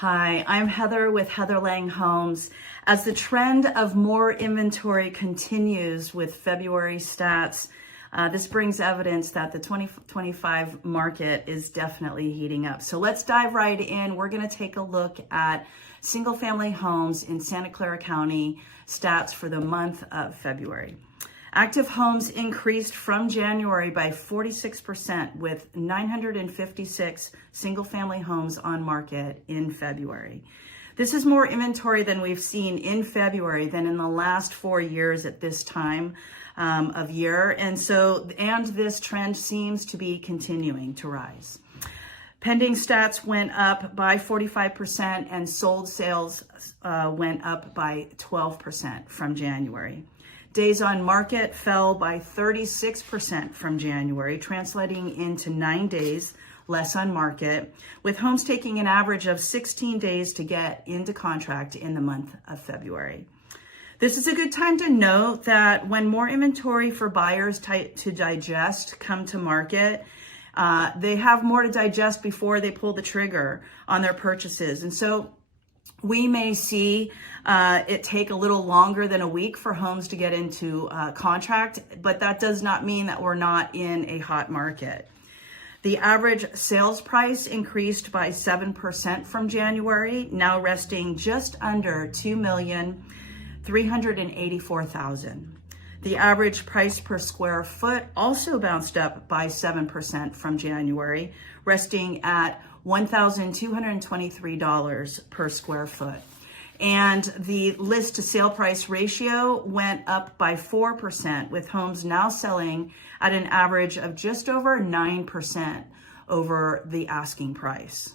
Hi, I'm Heather with Heather Lange Homes. As the trend of more inventory continues with February stats, this brings evidence that the 2025 market is definitely heating up. So let's dive right in. We're going to take a look at single family homes in Santa Clara County stats for the month of February. Active homes increased from January by 46% with 956 single-family homes on market in February. This is more inventory than we've seen in February than in the last 4 years at this time of year. And this trend seems to be continuing to rise. Pending stats went up by 45% and sold sales went up by 12% from January. Days on market fell by 36% from January, translating into 9 days less on market, with homes taking an average of 16 days to get into contract in the month of February. This is a good time to note that when more inventory for buyers to digest come to market, they have more to digest before they pull the trigger on their purchases. And so we may see it take a little longer than a week for homes to get into contract, but that does not mean that we're not in a hot market. The average sales price increased by 7% from January, now resting just under $2,384,000. The average price per square foot also bounced up by 7% from January, resting at $1,223 per square foot. And the list to sale price ratio went up by 4%, with homes now selling at an average of just over 9% over the asking price.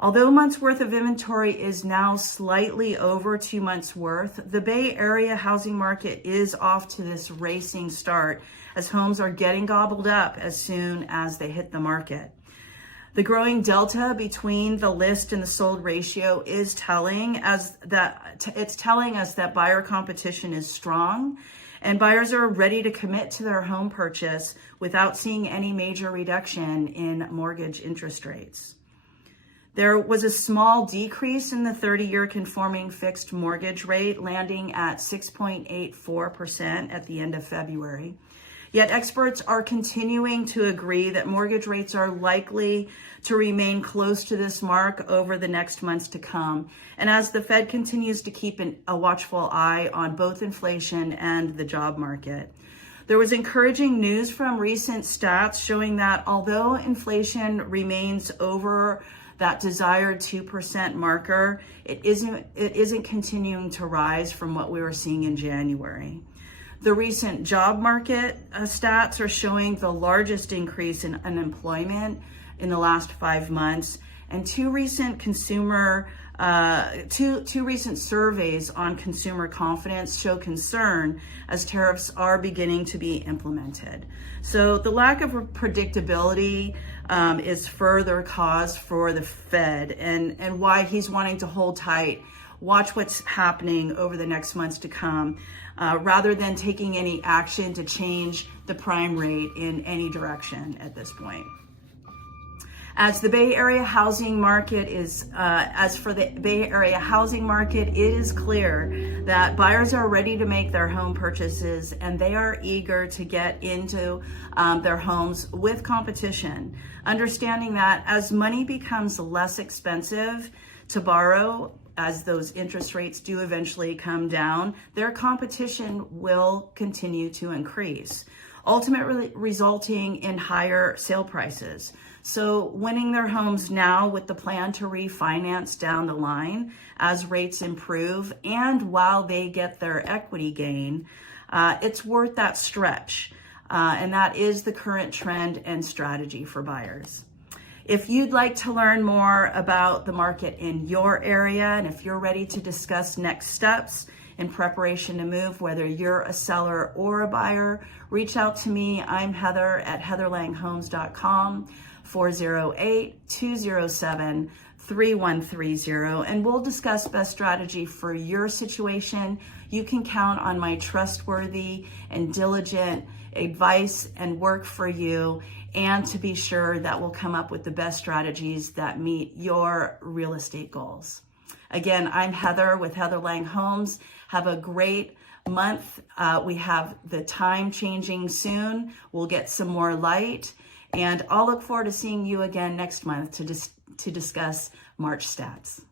Although months worth of inventory is now slightly over 2 months worth, the Bay Area housing market is off to this racing start as homes are getting gobbled up as soon as they hit the market. The growing delta between the list and the sold ratio is telling us that buyer competition is strong and buyers are ready to commit to their home purchase without seeing any major reduction in mortgage interest rates. There was a small decrease in the 30-year conforming fixed mortgage rate, landing at 6.84% at the end of February. Yet experts are continuing to agree that mortgage rates are likely to remain close to this mark over the next months to come. And as the Fed continues to keep a watchful eye on both inflation and the job market. There was encouraging news from recent stats showing that although inflation remains over that desired 2% marker, it isn't continuing to rise from what we were seeing in January. The recent job market stats are showing the largest increase in unemployment in the last 5 months, and two recent surveys on consumer confidence show concern as tariffs are beginning to be implemented. So the lack of predictability is further cause for the Fed and why he's wanting to hold tight, watch what's happening over the next months to come, rather than taking any action to change the prime rate in any direction at this point. As the Bay Area housing market it is clear that buyers are ready to make their home purchases and they are eager to get into their homes with competition, understanding that as money becomes less expensive to borrow, as those interest rates do eventually come down, their competition will continue to increase, ultimately resulting in higher sale prices. So winning their homes now with the plan to refinance down the line as rates improve and while they get their equity gain, it's worth that stretch. And that is the current trend and strategy for buyers. If you'd like to learn more about the market in your area, and if you're ready to discuss next steps in preparation to move, whether you're a seller or a buyer, reach out to me. I'm Heather at heatherlangehomes.com, 408-207-3130, and we'll discuss best strategy for your situation. You can count on my trustworthy and diligent advice and work for you, and to be sure that we'll come up with the best strategies that meet your real estate goals. Again, I'm Heather with Heather Lange Homes. Have a great month. We have the time changing soon. We'll get some more light, and I'll look forward to seeing you again next month to discuss March stats.